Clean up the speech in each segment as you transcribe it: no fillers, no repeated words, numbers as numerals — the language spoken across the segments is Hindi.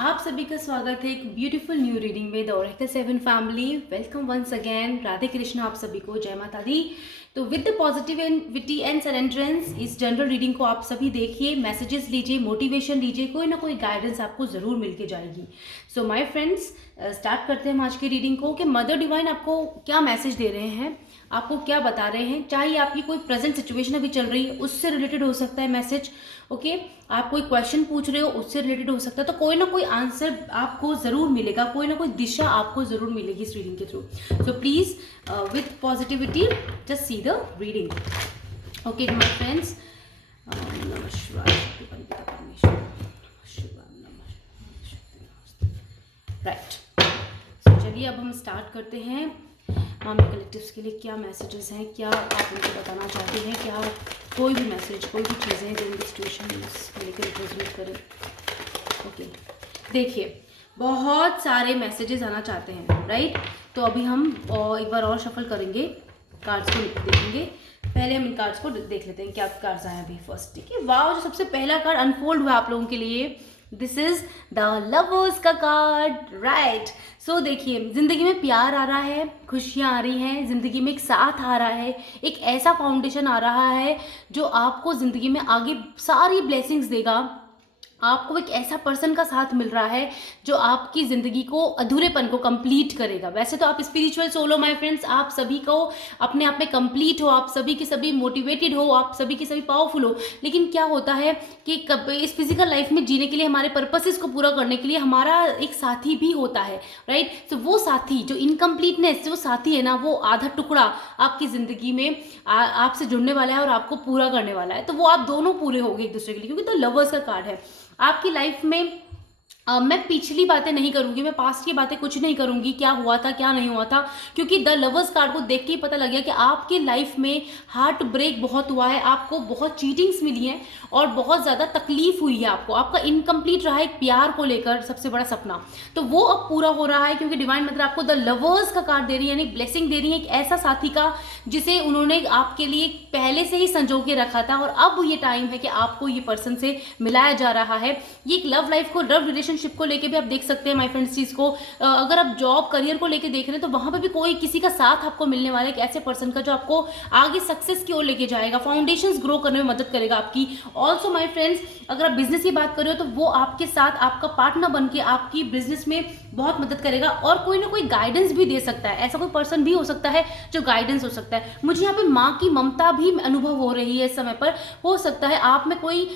आप सभी का स्वागत है एक ब्यूटीफुल न्यू रीडिंग में the oracle 7 family. Welcome once again. Radhe Krishna आप सभी को, जय माता दी। तो with the positivity and surrenderence इस जनरल रीडिंग को आप सभी देखिए, मैसेजेस लीजिए, मोटिवेशन लीजिए, कोई ना कोई गाइडेंस आपको ज़रूर मिल के जाएगी। सो माय फ्रेंड्स, स्टार्ट करते हैं हम आज की रीडिंग को कि मदर डिवाइन आपको क्या मैसेज दे रहे हैं, आपको क्या बता रहे हैं। चाहे आपकी कोई प्रेजेंट सिचुएशन अभी चल रही है, उससे रिलेटेड हो सकता है मैसेज। ओके, आप कोई क्वेश्चन पूछ रहे हो, उससे रिलेटेड हो सकता है। तो कोई ना कोई आंसर आपको ज़रूर मिलेगा, कोई ना कोई दिशा आपको ज़रूर मिलेगी इस रीडिंग के through. So please with positivity just see the reading. Okay my friends, नमः शिवाय, पिता परमेश्वर, शिवाय नमः। राइट, सो चलिए अब हम स्टार्ट करते हैं। मामी कलेक्टिव्स के लिए क्या मैसेजेस हैं, क्या आप उनको बताना चाहते हैं, क्या कोई भी मैसेज, कोई भी चीज़ें जो इनकी सिचुएशन को लेकर रिप्रेजेंट करें। ओके, देखिए बहुत सारे मैसेजेस आना चाहते हैं, राइट। तो अभी हम एक बार और शफल करेंगे, कार्ड्स को देखेंगे। पहले हम इन कार्ड्स को देख लेते हैं क्या कार्ड्स आए अभी फर्स्ट। ठीक है, वाह, जो सबसे पहला कार्ड अनफोल्ड हुआ आप लोगों के लिए, दिस इज द लवर्स का कार्ड, राइट। सो देखिए, जिंदगी में प्यार आ रहा है, खुशियाँ आ रही हैं, जिंदगी में एक साथ आ रहा है, एक ऐसा फाउंडेशन आ रहा है जो आपको जिंदगी में आगे सारी ब्लेसिंग्स देगा। आपको एक ऐसा पर्सन का साथ मिल रहा है जो आपकी ज़िंदगी को, अधूरेपन को कंप्लीट करेगा। वैसे तो आप स्पिरिचुअल सोल हो माय फ्रेंड्स, आप सभी को अपने आप में कंप्लीट हो, आप सभी के सभी मोटिवेटेड हो, आप सभी के सभी पावरफुल हो। लेकिन क्या होता है कि कब इस फिजिकल लाइफ में जीने के लिए, हमारे पर्पसेस को पूरा करने के लिए हमारा एक साथी भी होता है, राइट। तो वो साथी, जो इनकम्प्लीटनेस, जो साथी है ना, वो आधा टुकड़ा आपकी ज़िंदगी में आपसे जुड़ने वाला है और आपको पूरा करने वाला है। तो वो आप दोनों पूरे हो गए एक दूसरे के लिए, क्योंकि तो लवर्स का कार्ड है आपकी लाइफ में। मैं पिछली बातें नहीं करूंगी, मैं पास्ट की बातें कुछ नहीं करूंगी, क्या हुआ था क्या नहीं हुआ था, क्योंकि द लवर्स कार्ड को देख के ही पता लग गया कि आपकी लाइफ में हार्ट ब्रेक बहुत हुआ है, आपको बहुत चीटिंग्स मिली हैं और बहुत ज़्यादा तकलीफ हुई है आपको, आपका इनकम्प्लीट रहा है एक प्यार को लेकर सबसे बड़ा सपना। तो वो अब पूरा हो रहा है, क्योंकि डिवाइन मदर आपको द लवर्स का कार्ड दे रही है, यानी ब्लेसिंग दे रही है, एक ऐसा साथी का जिसे उन्होंने आपके लिए पहले से ही संजो के रखा था और अब ये टाइम है कि आपको ये पर्सन से मिलाया जा रहा है। ये एक लव लाइफ को, लव रिलेशनशिप को लेके भी आप देख सकते हैं माय फ्रेंड्स चीज़ को। अगर आप जॉब करियर को लेके देख रहे हैं तो वहाँ पे भी कोई किसी का साथ आपको मिलने वाला है, एक ऐसे पर्सन का जो आपको आगे सक्सेस की ओर लेके जाएगा, फाउंडेशंस ग्रो करने में मदद करेगा आपकी। ऑल्सो माय फ्रेंड्स, अगर आप बिजनेस की बात कर रहे हो तो वो आपके साथ आपका पार्टनर बन के आपकी बिजनेस में बहुत मदद करेगा और कोई ना कोई गाइडेंस भी दे सकता है। ऐसा कोई पर्सन भी हो सकता है जो गाइडेंस हो सकता है। मुझे यहाँ पे माँ की ममता भी अनुभव हो रही है इस समय पर। हो सकता है आप में कोई,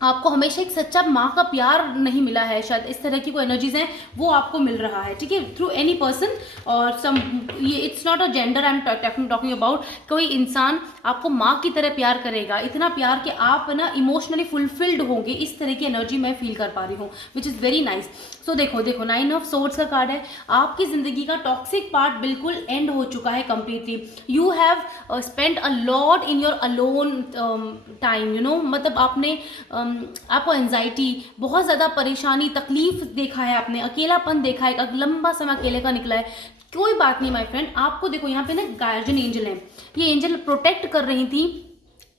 आपको हमेशा एक सच्चा माँ का प्यार नहीं मिला है, शायद इस तरह की कोई एनर्जीज हैं, वो आपको मिल रहा है, ठीक है, थ्रू एनी पर्सन और सम, ये it's not a gender I am talking about. कोई इंसान आपको माँ की तरह प्यार करेगा, इतना प्यार कि आप ना इमोशनली फुलफिल्ड होंगे, इस तरह की एनर्जी मैं फील कर पा रही हूँ, विच इज़ वेरी नाइस। सो देखो 9 ऑफ सोर्ड्स का कार्ड है। आपकी जिंदगी का टॉक्सिक पार्ट बिल्कुल एंड हो चुका है completely. You have spend a lot in your alone time, you know, मतलब आपने आपको एंजाइटी, बहुत ज़्यादा परेशानी, तकलीफ देखा है आपने, अकेलापन देखा है, एक लंबा समय अकेले का निकला है। कोई बात नहीं माय फ्रेंड, आपको देखो यहाँ पे ना गार्जियन एंजल है, ये एंजल प्रोटेक्ट कर रही थी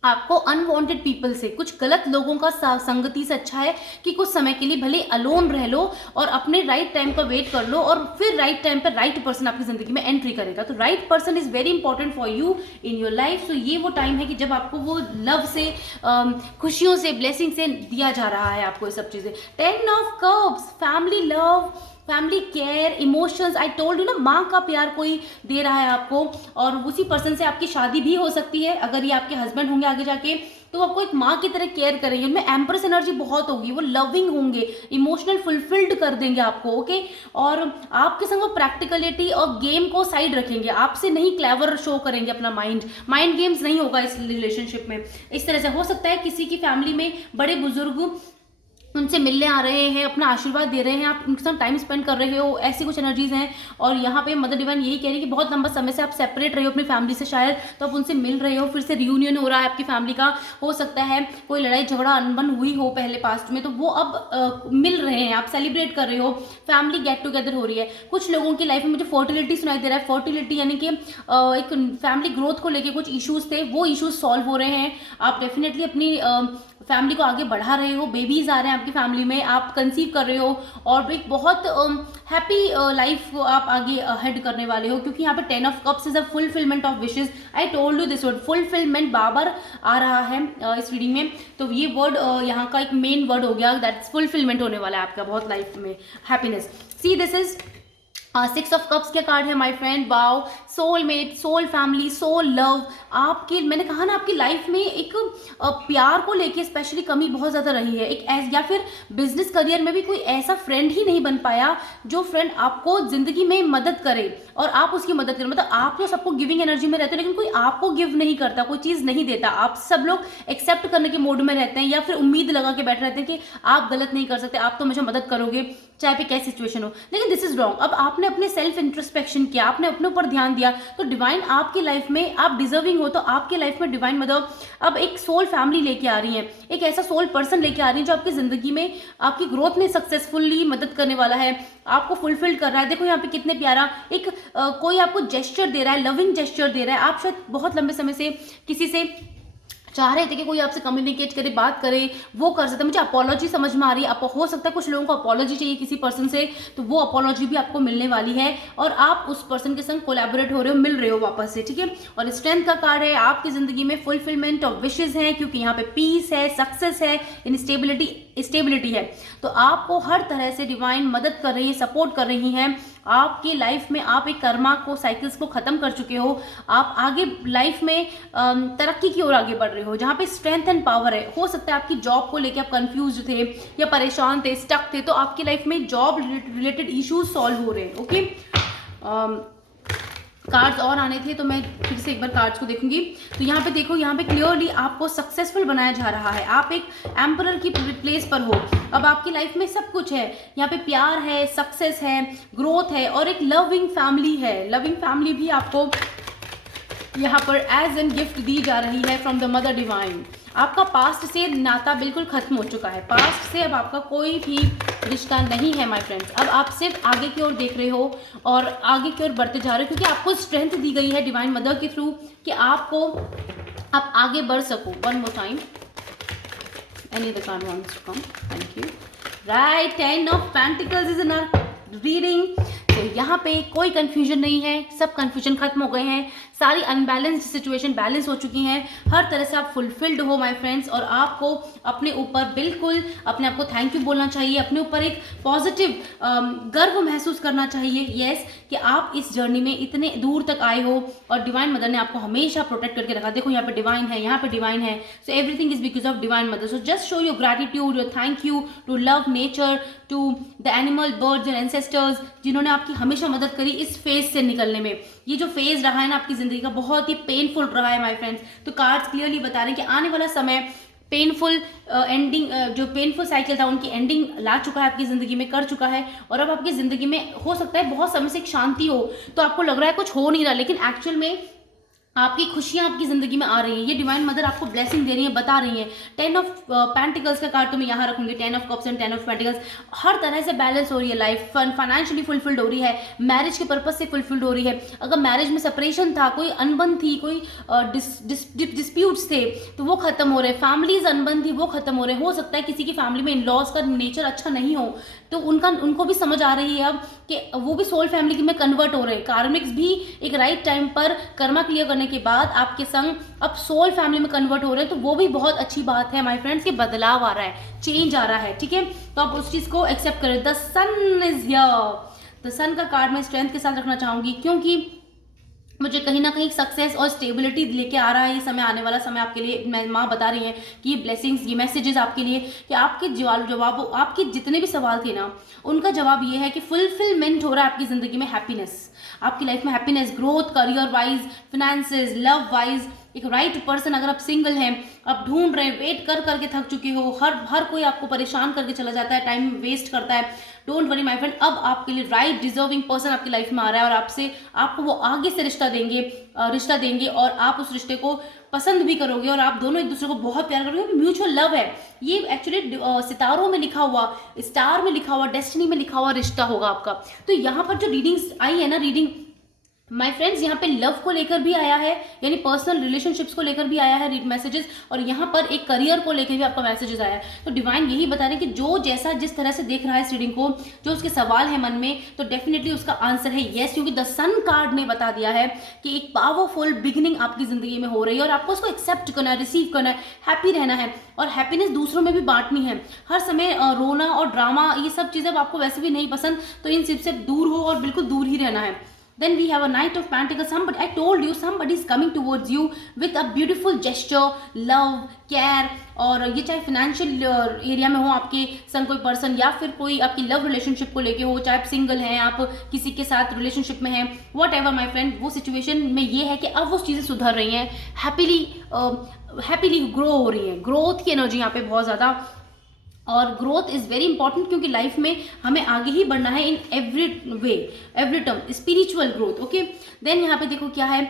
आपको अनवांटेड पीपल से, कुछ गलत लोगों का संगति से अच्छा है कि कुछ समय के लिए भले अलोन रह लो और अपने राइट टाइम का वेट कर लो और फिर राइट टाइम पर राइट पर्सन आपकी जिंदगी में एंट्री करेगा। तो right person is very important for you in your life. तो ये वो टाइम है कि जब आपको वो लव से, खुशियों से, ब्लेसिंग से दिया जा रहा है आपको ये सब चीज़ें। 10 of cups, family love, family care, emotions, I told you ना, माँ का प्यार कोई दे रहा है आपको और उसी पर्सन से आपकी शादी भी हो सकती है। अगर ये आपके हस्बैंड होंगे आगे जाके तो आपको एक माँ की तरह केयर करेंगे, उनमें एम्प्रेस एनर्जी बहुत होगी, वो लविंग होंगे, इमोशनल फुलफिल्ड कर देंगे आपको, ओके। और आपके संग वो प्रैक्टिकलिटी और गेम को साइड रखेंगे, आपसे नहीं क्लेवर शो करेंगे अपना माइंड गेम्स नहीं होगा इस रिलेशनशिप में। इस तरह से हो सकता है किसी की फैमिली में बड़े बुजुर्ग उनसे मिलने आ रहे हैं, अपना आशीर्वाद दे रहे हैं, आप उनके साथ टाइम स्पेंड कर रहे हो, ऐसी कुछ एनर्जीज हैं। और यहाँ पे मदर डिवाइन यही कह रही है कि बहुत लंबा समय से आप सेपरेट रहे हो अपनी फैमिली से, शायद तो आप उनसे मिल रहे हो, फिर से रियूनियन हो रहा है आपकी फैमिली का। हो सकता है कोई लड़ाई झगड़ा अनबन हुई हो पहले पास्ट में, तो वो अब मिल रहे हैं, आप सेलिब्रेट कर रहे हो, फैमिली गेट टुगेदर हो रही है। कुछ लोगों की लाइफ में मुझे फर्टिलिटी सुनाई दे रहा है, फर्टिलिटी यानी कि एक फैमिली ग्रोथ को लेके कुछ इशूज थे, वो इशूज सॉल्व हो रहे हैं। आप डेफिनेटली अपनी फैमिली को आगे बढ़ा रहे हो, बेबीज आ रहे हैं आपकी फैमिली में, आप कंसीव कर रहे हो और एक बहुत हैप्पी लाइफ को आप आगे हेड करने वाले हो, क्योंकि यहाँ पे 10 of cups is a fulfilment of wishes. I told you this word fulfilment बार बार आ रहा है इस रीडिंग में, तो ये वर्ड यहाँ का एक मेन वर्ड हो गया, दैट्स फुलफिलमेंट होने वाला है आपका बहुत लाइफ में, happiness. See this is 6 of cups के कार्ड है my friend. Wow, soulmate, soul family, soul love. आपकी, मैंने कहा ना, आपकी लाइफ में एक प्यार को लेके स्पेशली कमी बहुत ज़्यादा रही है, या फिर बिजनेस करियर में भी कोई ऐसा फ्रेंड ही नहीं बन पाया जो फ्रेंड आपको ज़िंदगी में मदद करे और आप उसकी मदद करें। मतलब आप तो सबको गिविंग एनर्जी में रहते हो, लेकिन कोई आपको गिव नहीं करता, कोई चीज़ नहीं देता। आप सब लोग एक्सेप्ट करने के मोड में रहते हैं या फिर उम्मीद लगा के बैठे रहते हैं कि आप गलत नहीं कर सकते, आप तो मुझे मदद करोगे चाहे पे कैसी सिचुएशन हो। लेकिन दिस इज रॉन्ग। अब आपने अपने सेल्फ इंट्रोस्पेक्शन किया, आपने अपने ऊपर ध्यान दिया, तो डिवाइन आपकी लाइफ में, आप डिजर्विंग हो तो आपकी लाइफ में डिवाइन मदर अब एक सोल फैमिली लेके आ रही है, एक ऐसा सोल पर्सन लेके आ रही है जो आपकी जिंदगी में आपकी ग्रोथ में सक्सेसफुली मदद करने वाला है, आपको फुलफिल कर रहा है। देखो यहाँ पे कितने प्यारा एक कोई आपको जेस्चर दे रहा है, लविंग जेस्चर दे रहा है। आप शायद बहुत लंबे समय से किसी से चाह रहे थे कि कोई आपसे कम्युनिकेट करे, बात करे, वो कर सकते हैं। मुझे अपॉलॉजी समझ में आ रही है। हो सकता है कुछ लोगों को अपॉलॉजी चाहिए किसी पर्सन से, तो वो अपॉलॉजी भी आपको मिलने वाली है और आप उस पर्सन के संग कोलैबोरेट हो रहे हो, मिल रहे हो वापस से, ठीक है। और स्ट्रेंथ का कार्ड है, आपकी जिंदगी में फुलफिलमेंट ऑफ विशेज है, क्योंकि यहाँ पे पीस है, सक्सेस है, इन स्टेबिलिटी है। तो आपको हर तरह से डिवाइन मदद कर रही है, सपोर्ट कर रही हैं। आपकी लाइफ में आप एक कर्मा को, साइकिल्स को खत्म कर चुके हो, आप आगे लाइफ में तरक्की की ओर आगे बढ़ रहे हो, जहाँ पे स्ट्रेंथ एंड पावर है। हो सकता है आपकी जॉब को लेके आप कंफ्यूज थे या परेशान थे, स्टक थे, तो आपकी लाइफ में जॉब रिलेटेड इश्यूज सॉल्व हो रहे हैं, ओके। कार्ड्स और आने थे तो मैं फिर से एक बार कार्ड्स को देखूंगी। तो यहाँ पे देखो, यहाँ पे क्लियरली आपको सक्सेसफुल बनाया जा रहा है। आप एक एम्परर की प्लेस पर हो। अब आपकी लाइफ में सब कुछ है, यहाँ पे प्यार है, सक्सेस है, ग्रोथ है और एक लविंग फैमिली है। लविंग फैमिली भी आपको यहाँ पर एज एन गिफ्ट दी जा रही है फ्रॉम द मदर डिवाइन। आपका पास्ट से नाता बिल्कुल खत्म हो चुका है। पास्ट से अब आपका कोई भी रिश्ता नहीं है माय फ्रेंड्स। अब आप सिर्फ आगे की ओर देख रहे हो और आगे की ओर बढ़ते जा रहे हो, क्योंकि आपको स्ट्रेंथ दी गई है डिवाइन मदर के थ्रू कि आप आगे बढ़ सको। One more time, any other card wants to come, thank you. Right, 10 of pentacles is in our reading. तो यहाँ पे कोई कंफ्यूजन नहीं है, सब कंफ्यूजन खत्म हो गए हैं, सारी अनबैलेंस्ड सिचुएशन बैलेंस हो चुकी हैं। हर तरह से आप फुलफिल्ड हो माय फ्रेंड्स, और आपको अपने ऊपर बिल्कुल अपने आप को थैंक यू बोलना चाहिए, अपने ऊपर एक पॉजिटिव गर्व महसूस करना चाहिए, यस, कि आप इस जर्नी में इतने दूर तक आए हो और डिवाइन मदर ने आपको हमेशा प्रोटेक्ट करके रखा। देखो यहाँ पे डिवाइन है, यहाँ पे डिवाइन है, so everything is because of divine mother. So just show your gratitude, your thank you to love nature, to the animal, birds and ancestors, जिन्होंने आपकी हमेशा मदद करी इस फेज से निकलने में। ये जो फेज रहा है ना आपकी जिंदगी का, बहुत ही पेनफुल रहा है माय फ्रेंड्स। तो कार्ड्स क्लियरली बता रहे हैं कि आने वाला समय पेनफुल एंडिंग, जो पेनफुल साइकिल था उनकी एंडिंग ला चुका है, आपकी जिंदगी में कर चुका है। और अब आपकी जिंदगी में हो सकता है बहुत समय से एक शांति हो, तो आपको लग रहा है कुछ हो नहीं रहा, लेकिन एक्चुअल में आपकी खुशियां आपकी जिंदगी में आ रही हैं। ये डिवाइन मदर आपको ब्लेसिंग दे रही है, बता रही है। 10 ऑफ पेंटिकल्स का कार्ड तो मैं यहाँ रखूंगी, 10 of cups and 10 of pentacles. हर तरह से बैलेंस हो रही है लाइफ, फाइनेंशियली फुलफिल्ड हो रही है, मैरिज के पर्पज से फुलफिल्ड हो रही है। अगर मैरिज में सेपरेशन था, कोई अनबन थी, कोई डिस्प्यूट्स थे, तो वो खत्म हो रहे। फैमिलीज अनबन थी, वो खत्म हो रहे। हो सकता है किसी की फैमिली में इन लॉज का नेचर अच्छा नहीं हो, तो उनको भी समझ आ रही है अब कि वो भी सोल फैमिली में कन्वर्ट हो रहे हैं। कार्मिक्स भी एक राइट टाइम पर कर्मा क्लियर करने के बाद आपके संग अब सोल फैमिली में कन्वर्ट हो रहे हैं, तो वो भी बहुत अच्छी बात है माय फ्रेंड्स कि बदलाव आ रहा है, चेंज आ रहा है, ठीक है। तो आप उस चीज को एक्सेप्ट करें। The sun is here. The sun का कार्ड मैं स्ट्रेंथ के साथ रखना चाहूंगी, क्योंकि मुझे कहीं ना कहीं सक्सेस और स्टेबिलिटी लेके आ रहा है ये समय, आने वाला समय आपके लिए। मैं माँ बता रही हैं कि ये ब्लेसिंग्स, ये मैसेजेस आपके लिए कि आपके जवाब आपके जितने भी सवाल थे ना, उनका जवाब ये है कि फुलफिलमेंट हो रहा है आपकी ज़िंदगी में, हैप्पीनेस, आपकी लाइफ में happiness, growth, career wise, finances, love wise, एक राइट पर्सन। अगर आप सिंगल हैं, आप ढूंढ रहे हैं, वेट कर करके थक चुके हो, हर कोई आपको परेशान करके चला जाता है, टाइम वेस्ट करता है, डोंट वरी माय फ्रेंड, अब आपके लिए राइट डिजर्विंग पर्सन आपकी लाइफ में आ रहा है और आपको वो आगे से रिश्ता देंगे और आप उस रिश्ते को पसंद भी करोगे और आप दोनों एक दूसरे को बहुत प्यार करोगे। म्यूचुअल लव है ये, एक्चुअली सितारों में लिखा हुआ, स्टार में लिखा हुआ, डेस्टिनी में लिखा हुआ रिश्ता होगा आपका। तो यहाँ पर जो रीडिंग्स आई है ना, रीडिंग माय फ्रेंड्स, यहाँ पे लव को लेकर भी आया है, यानी पर्सनल रिलेशनशिप्स को लेकर भी आया है मैसेजेस, और यहाँ पर एक करियर को लेकर भी आपका मैसेजेस आया है। तो डिवाइन यही बता रहे हैं कि जो जैसा जिस तरह से देख रहा है इस रीडिंग को, जो उसके सवाल है मन में, तो डेफिनेटली उसका आंसर है येस, क्योंकि द सन कार्ड ने बता दिया है कि एक पावरफुल बिगिनिंग आपकी जिंदगी में हो रही है और आपको उसको एक्सेप्ट करना है, रिसीव करना है, हैप्पी रहना है और हैप्पीनेस दूसरों में भी बांटनी है। हर समय रोना और ड्रामा ये सब चीज़ें आपको वैसे भी नहीं पसंद, तो इन सब से दूर हो और बिल्कुल दूर ही रहना है। Then we have a Knight of Pentacles. I told you somebody is coming towards you with a beautiful gesture, love, care, और ये चाहे फाइनेंशियल एरिया में हो आपके संग कोई पर्सन, या फिर कोई आपकी लव रिलेशनशिप को लेके हो, चाहे आप सिंगल हैं, आप किसी के साथ रिलेशनशिप में हैं, वट एवर माई फ्रेंड, वो सिचुएशन में ये है कि अब वो चीज़ें सुधर रही हैं, हैप्पीली ग्रो हो रही हैं, ग्रोथ की एनर्जी यहाँ पे बहुत ज़्यादा। और ग्रोथ इज़ वेरी इंपॉर्टेंट, क्योंकि लाइफ में हमें आगे ही बढ़ना है in every way, every term, spiritual growth. Okay, then यहाँ पे देखो क्या है,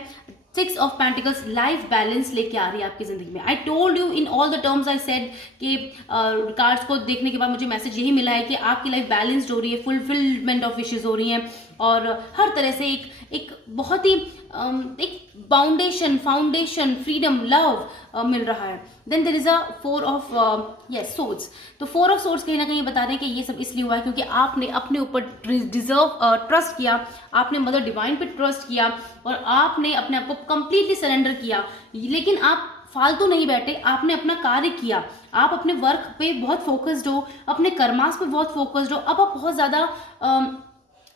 6 ऑफ पेंटिकल्स, लाइफ बैलेंस लेके आ रही है आपकी जिंदगी में। आई told you in all the terms I said कि कार्ड्स को देखने के बाद मुझे मैसेज यही मिला है कि आपकी लाइफ बैलेंस्ड हो रही है, फुलफिलमेंट ऑफ विशेज हो रही हैं, और हर तरह से एक बहुत ही एक फाउंडेशन, फ्रीडम, लव मिल रहा है। Then there is a 4 of swords. तो 4 ऑफ सोर्ड्स कहीं ना कहीं बता रहे हैं कि ये सब इसलिए हुआ है क्योंकि आपने अपने ऊपर ट्रस्ट किया, आपने मदर डिवाइन पे ट्रस्ट किया और आपने अपने आप को कंप्लीटली सरेंडर किया। लेकिन आप फालतू नहीं बैठे, आपने अपना कार्य किया, आप अपने वर्क पे बहुत फोकस्ड हो, अपने कर्मास पे बहुत फोकस्ड हो। अब आप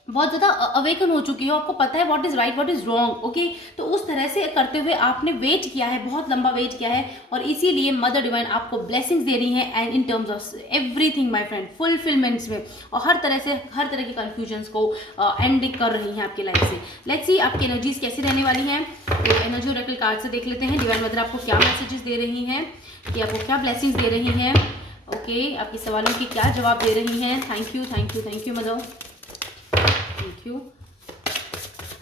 बहुत ज़्यादा अवेकन हो चुकी हो, आपको पता है what is right, what is wrong. Okay, तो उस तरह से करते हुए आपने वेट किया है, बहुत लंबा वेट किया है, और इसीलिए मदर डिवाइन आपको ब्लेसिंग्स दे रही हैं, and in terms of everything my friend, fulfilments में, और हर तरह के कन्फ्यूजन्स को एंड कर रही हैं आपकी लाइफ से। लेट्स सी आपकी एनर्जीज कैसी रहने वाली हैं। तो एनर्जी ओरेकल कार्ड से देख लेते हैं डिवाइन मदर आपको क्या मैसेजेस दे रही हैं, कि आपको क्या ब्लेसिंग्स दे रही हैं। ओके, आपके सवालों के क्या जवाब दे रही हैं। Thank you mother, thank you.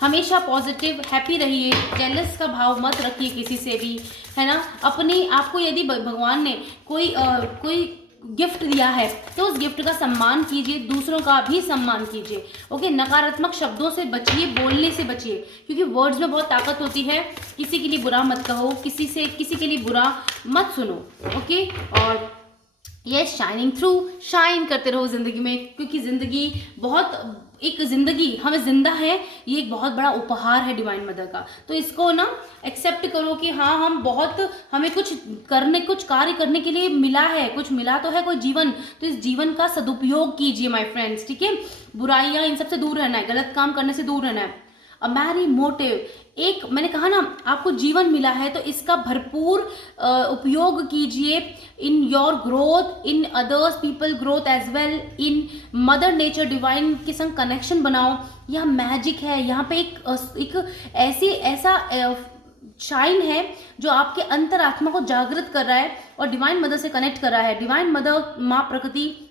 हमेशा पॉजिटिव, हैप्पी रहिए, जेलस का भाव मत रखिए किसी से भी, है ना। अपने आपको यदि भगवान ने कोई गिफ्ट दिया है तो उस गिफ्ट का सम्मान कीजिए, दूसरों का भी सम्मान कीजिए। ओके, नकारात्मक शब्दों से बचिए, बोलने से बचिए, क्योंकि वर्ड्स में बहुत ताकत होती है। किसी के लिए बुरा मत कहो, किसी के लिए बुरा मत सुनो। ओके, और यस, शाइनिंग थ्रू, शाइन करते रहो जिंदगी में, क्योंकि जिंदगी हमें जिंदा है, ये एक बहुत बड़ा उपहार है डिवाइन मदर का। तो इसको ना एक्सेप्ट करो कि हाँ, हमें कुछ कार्य करने के लिए मिला है, कुछ मिला तो है कोई जीवन, तो इस जीवन का सदुपयोग कीजिए माय फ्रेंड्स। ठीक है, बुराइयां इन सबसे दूर रहना है, गलत काम करने से दूर रहना है। अ मैरी मोटिव, एक मैंने कहा ना आपको जीवन मिला है, तो इसका भरपूर उपयोग कीजिए in your growth, in others people growth as well, in mother nature divine के संग कनेक्शन बनाओ। यह मैजिक है, यहाँ पे एक ऐसा शाइन है जो आपके अंतरात्मा को जागृत कर रहा है और डिवाइन मदर से कनेक्ट कर रहा है। डिवाइन मदर, माँ प्रकृति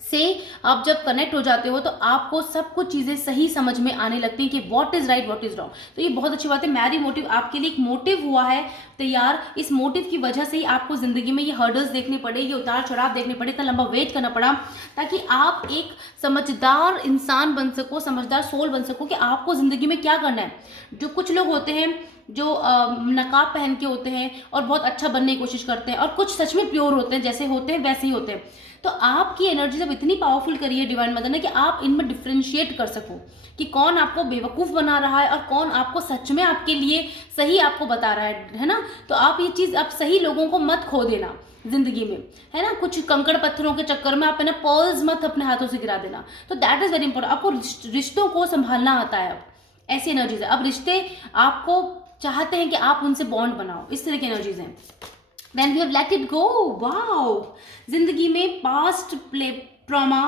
से आप जब कनेक्ट हो जाते हो तो आपको सब कुछ चीज़ें सही समझ में आने लगती हैं कि what is right, what is wrong. तो ये बहुत अच्छी बात है। मैरी मोटिव आपके लिए एक मोटिव हुआ है तैयार। इस मोटिव की वजह से ही आपको ज़िंदगी में ये हर्डल्स देखने पड़े, ये उतार चढ़ाव देखने पड़े, इतना लंबा वेट करना पड़ा, ताकि आप एक समझदार इंसान बन सको, समझदार सोल बन सको कि आपको ज़िंदगी में क्या करना है। जो कुछ लोग होते हैं जो नकाब पहन के होते हैं और बहुत अच्छा बनने की कोशिश करते हैं, और कुछ सच में प्योर होते हैं, जैसे होते हैं वैसे ही होते हैं। तो आपकी एनर्जी जब इतनी पावरफुल करी है डिवाइन मदर ने कि आप इनमें डिफ्रेंशिएट कर सको कि कौन आपको बेवकूफ़ बना रहा है और कौन आपको सच में आपके लिए सही आपको बता रहा है ना। तो आप ये चीज़, आप सही लोगों को मत खो देना जिंदगी में, है ना। कुछ कंकड़ पत्थरों के चक्कर में आप है ना पर्ल्स मत अपने हाथों से गिरा देना। तो दैट इज़ वेरी इंपॉर्टेंट। आपको रिश्तों को संभालना आता है। अब ऐसी एनर्जीज है, अब रिश्ते आपको चाहते हैं कि आप उनसे बॉन्ड बनाओ, इस तरह की एनर्जीज हैं। Then we have let it go. Wow! जिंदगी में पास्ट ट्रॉमा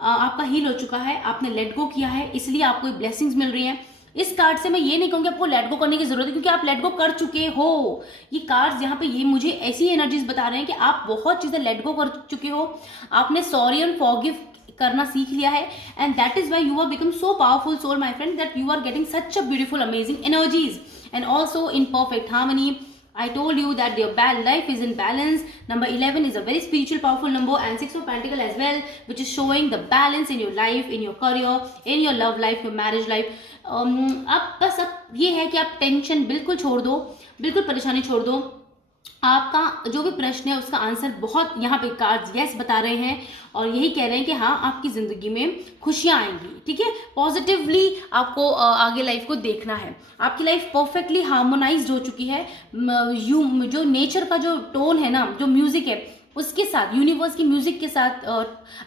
आपका हील हो चुका है, आपने लेट गो किया है, इसलिए आपको ब्लेसिंग्स मिल रही हैं। इस कार्ड से मैं ये नहीं कहूँगी आपको लेट गो करने की जरूरत है, क्योंकि आप लेट गो कर चुके हो। ये कार्ड्स यहाँ पे ये मुझे ऐसी एनर्जीज बता रहे हैं कि आप बहुत चीज़ें लेट गो कर चुके हो, आपने सॉरी एंड फॉरगिव करना सीख लिया है, and that is why you are become so powerful soul my friend, that you are getting such a beautiful amazing energies and also in perfect harmony, I told you that your bad life is in balance. Number 11 is a very spiritual, powerful number, and 6 of Pentacle as well, which is showing the balance in your life, in your career, in your love life, your marriage life. अब बस अब ये है कि आप टेंशन बिल्कुल छोड़ दो, बिल्कुल परेशानी छोड़ दो. आपका जो भी प्रश्न है उसका आंसर बहुत यहाँ पे कार्ड्स यस बता रहे हैं और यही कह रहे हैं कि हाँ आपकी ज़िंदगी में खुशियाँ आएंगी. ठीक है, पॉजिटिवली आपको आगे लाइफ को देखना है. आपकी लाइफ परफेक्टली हार्मोनाइज्ड हो चुकी है. जो नेचर का जो टोन है ना, जो म्यूज़िक है उसके साथ, यूनिवर्स की म्यूजिक के साथ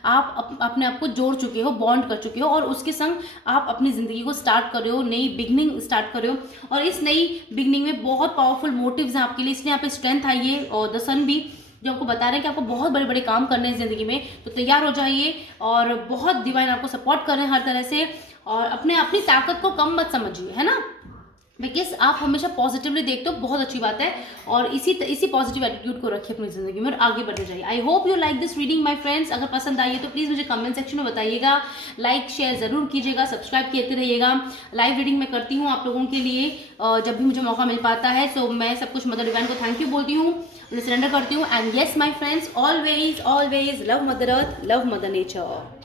आप अपने आप को जोड़ चुके हो, बॉन्ड कर चुके हो और उसके संग आप अपनी ज़िंदगी को स्टार्ट कर रहे हो, नई बिगनिंग स्टार्ट कर रहे हो. और इस नई बिगनिंग में बहुत पावरफुल मोटिव्स हैं आपके लिए, इसलिए यहाँ पे स्ट्रेंथ आई है. और द सन भी जो आपको बता रहे हैं कि आपको बहुत बड़े बड़े काम करने हैं ज़िंदगी में, तो तैयार हो जाइए. और बहुत डिवाइन आपको सपोर्ट कर रहे हैं हर तरह से. और अपनी ताकत को कम मत समझिए, है ना, बिकॉज आप हमेशा पॉजिटिवली देखते हो, बहुत अच्छी बात है. और इसी पॉजिटिव एटीट्यूड को रखिए अपनी ज़िंदगी में और आगे बढ़ते जाइए. I hope you like this reading my friends. अगर पसंद आई है तो प्लीज़ मुझे कमेंट सेक्शन में बताइएगा. लाइक शेयर ज़रूर कीजिएगा, सब्सक्राइब करते रहिएगा. लाइव रीडिंग मैं करती हूँ आप लोगों के लिए जब भी मुझे मौका मिल पाता है. सो मैं सब कुछ मदर डिवाइन को थैंक यू बोलती हूँ, सरेंडर करती हूँ. And yes my friends, always always love mother earth, love mother nature.